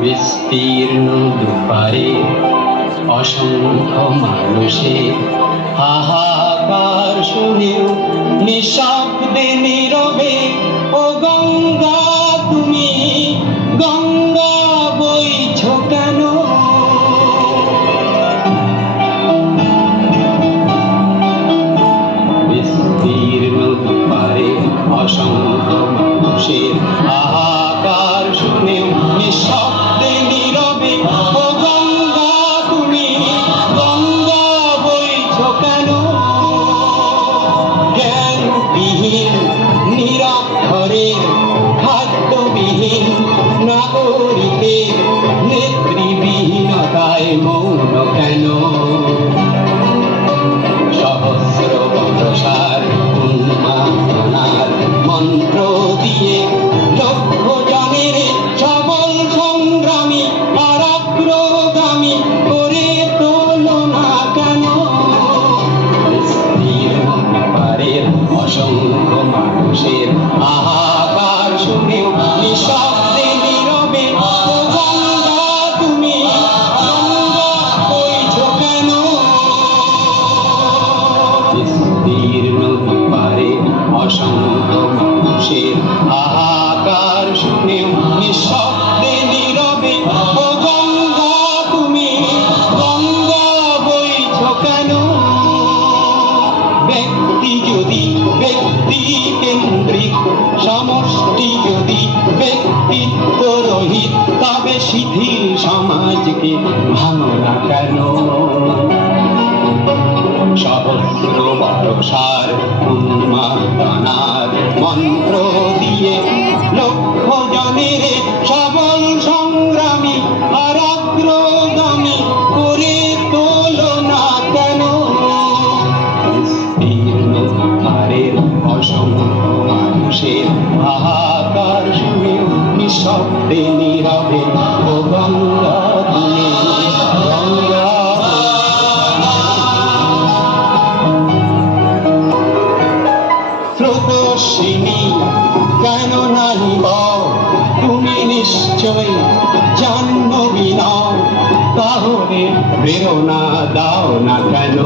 বিস্তীর্ণ দুপারে অসংখ্য মানুষের হাহাকার শুনেও নিঃশব্দে নীরবে ও গঙ্গা তুমি গঙ্গা বইছ কেন? বিস্তীর্ণ দুপারে অসংখ্য মানুষের হাহাকার শুনেও নিঃশব্দে নীরবে ও গঙ্গা তুমি গঙ্গা বইছ কেন? জ্ঞানবিহীন নিরক্ষরের খাদ্যবিহীন নাগরিকের নেতৃবিহীনতায় মৌন কেন? সহস্র বর্ষার উন্মাদনার মন্ত্র দিয়ে লক্ষ জনের সবল সংগ্রামী আর অগ্রগামী করে তোলো না কেন? বিস্তীর্ণ পারের অসংখ্য মানুষের হাহাকার শুনেও নিঃশব্দে নীরবে ও গঙ্গা তুমি গঙ্গা বইছ কেন? বিস্তীর্ণ পারে অসংখ্য মানুষের হাহাকার শুনেও নিঃশব্দে নীরবে ও গঙ্গা তুমি গঙ্গা বইছ কেন? ব্যক্তি যদি ব্যক্তি কেন্দ্রিক, সমষ্টি যদি ব্যক্তিত্ব রহিত, তবে শিথিল সমাজকে ভাঙো না কেন? সহস্র বর্ষার উন্মাদনার মন্ত্র দিয়ে লক্ষ জনের সবল সংগ্রামী আর অগ্রগামী করে তোলো না কেন? বিস্তীর্ণ পারের অসংখ্য মানুষের হাহাকার শুনেও নিঃশব্দে নীরবে ও গঙ্গা তুমি গঙ্গা স্রোতস্বিনী কেন নাহি বল, তুমি নিশ্চয় জাহ্নবী নও, তাহলে প্রেরণা দাও না কেন?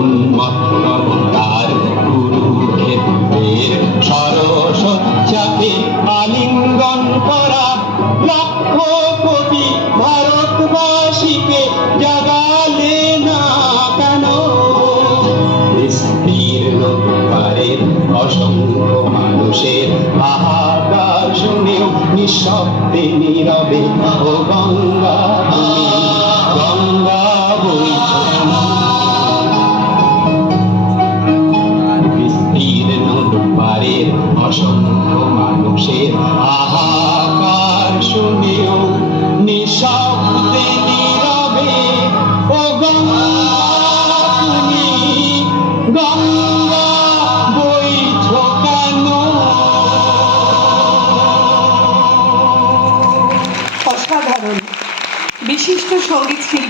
উন্মত্ততার কুরুক্ষেত্রের সরসজ্জাকে আলিঙ্গন করা লক্ষ কোটি ভারতবাসীকে জাগালে না কেন? বিস্তীর্ণ পারের অসংখ্য মানুষের হাহাকার শুনেও নিঃশব্দে নীরবে ও গঙ্গা তুমি গঙ্গা বইছ কেন? বিস্তীর্ণ পারের অসংখ্য মানুষের হাহাকার শুনেও নিঃশব্দে নীরবে ও গঙ্গা তুমি গঙ্গা বইছ কেন? অসাধারণ বিশিষ্ট সঙ্গীত শিল্পী